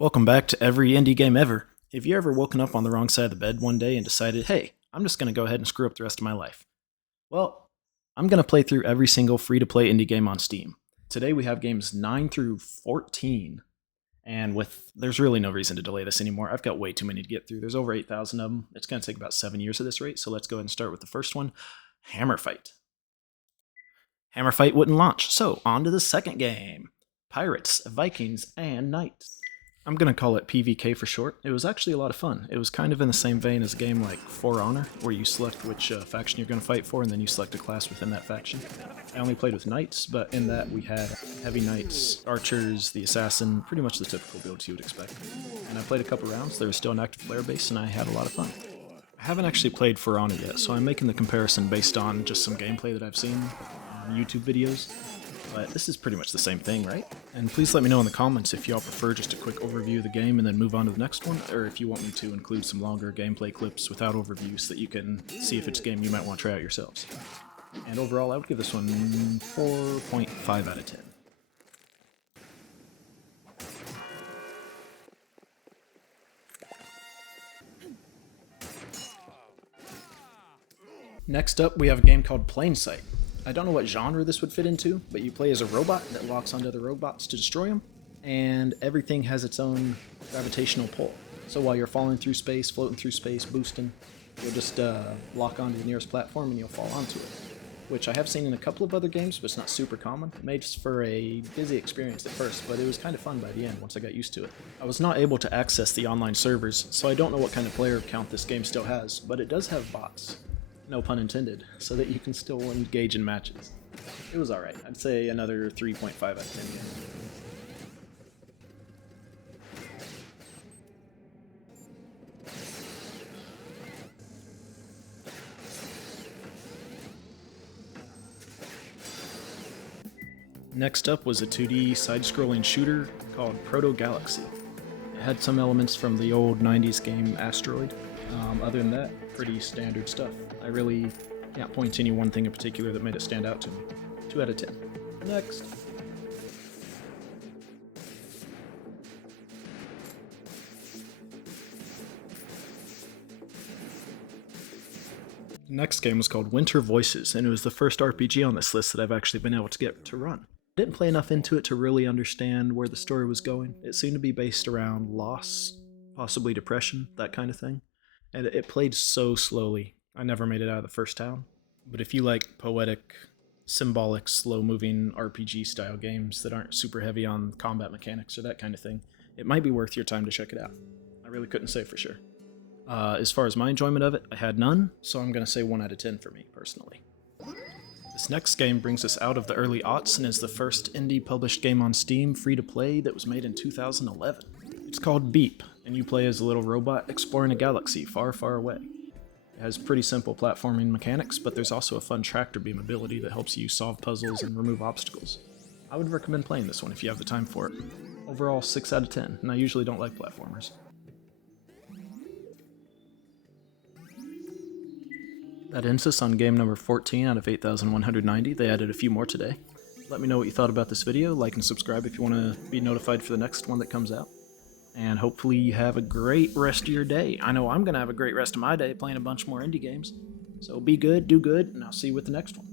Welcome back to Every Indie Game Ever. Have you ever woken up on the wrong side of the bed one day and decided, hey, I'm just going to go ahead and screw up the rest of my life? Well, I'm going to play through every single free-to-play indie game on Steam. Today we have games 9 through 14, and there's really no reason to delay this anymore. I've got way too many to get through. There's over 8,000 of them. It's going to take about 7 years at this rate, so let's go ahead and start with the first one, Hammerfight. Hammerfight wouldn't launch, so on to the second game. Pirates, Vikings, and Knights. I'm going to call it PvK for short. It was actually a lot of fun. It was kind of in the same vein as a game like For Honor, where you select which faction you're going to fight for, and then you select a class within that faction. I only played with Knights, but in that we had Heavy Knights, Archers, the Assassin, pretty much the typical builds you would expect. And I played a couple rounds, there was still an active player base, and I had a lot of fun. I haven't actually played For Honor yet, so I'm making the comparison based on just some gameplay that I've seen on YouTube videos. But this is pretty much the same thing, right? And please let me know in the comments if y'all prefer just a quick overview of the game and then move on to the next one, or if you want me to include some longer gameplay clips without overviews so that you can see if it's a game you might want to try out yourselves. And overall, I would give this one 4.5 out of 10. Next up, we have a game called Plain Sight. I don't know what genre this would fit into, but you play as a robot that locks onto other robots to destroy them, and everything has its own gravitational pull. So while you're falling through space, floating through space, boosting, you'll just lock onto the nearest platform and you'll fall onto it. Which I have seen in a couple of other games, but it's not super common. It made for a busy experience at first, but it was kind of fun by the end once I got used to it. I was not able to access the online servers, so I don't know what kind of player count this game still has, but it does have bots. No pun intended, so that you can still engage in matches. It was alright. I'd say another 3.5 out of 10 again. Next up was a 2D side-scrolling shooter called ProtoGalaxy. It had some elements from the old 90s game Asteroid. Other than that, pretty standard stuff. I really can't point to any one thing in particular that made it stand out to me. 2 out of 10. Next. The next game was called Winter Voices, and it was the first RPG on this list that I've actually been able to get to run. Didn't play enough into it to really understand where the story was going. It seemed to be based around loss, possibly depression, that kind of thing. And it played so slowly. I never made it out of the first town. But if you like poetic, symbolic, slow-moving RPG-style games that aren't super heavy on combat mechanics or that kind of thing, it might be worth your time to check it out. I really couldn't say for sure. As far as my enjoyment of it, I had none, so I'm going to say 1 out of 10 for me, personally. This next game brings us out of the early aughts and is the first indie-published game on Steam free-to-play that was made in 2011. It's called Beep, and you play as a little robot exploring a galaxy far, far away. It has pretty simple platforming mechanics, but there's also a fun tractor beam ability that helps you solve puzzles and remove obstacles. I would recommend playing this one if you have the time for it. Overall, 6 out of 10, and I usually don't like platformers. That ends us on game number 14 out of 8,190. They added a few more today. Let me know what you thought about this video, like and subscribe if you want to be notified for the next one that comes out. And hopefully you have a great rest of your day. I know I'm going to have a great rest of my day playing a bunch more indie games. So be good, do good, and I'll see you with the next one.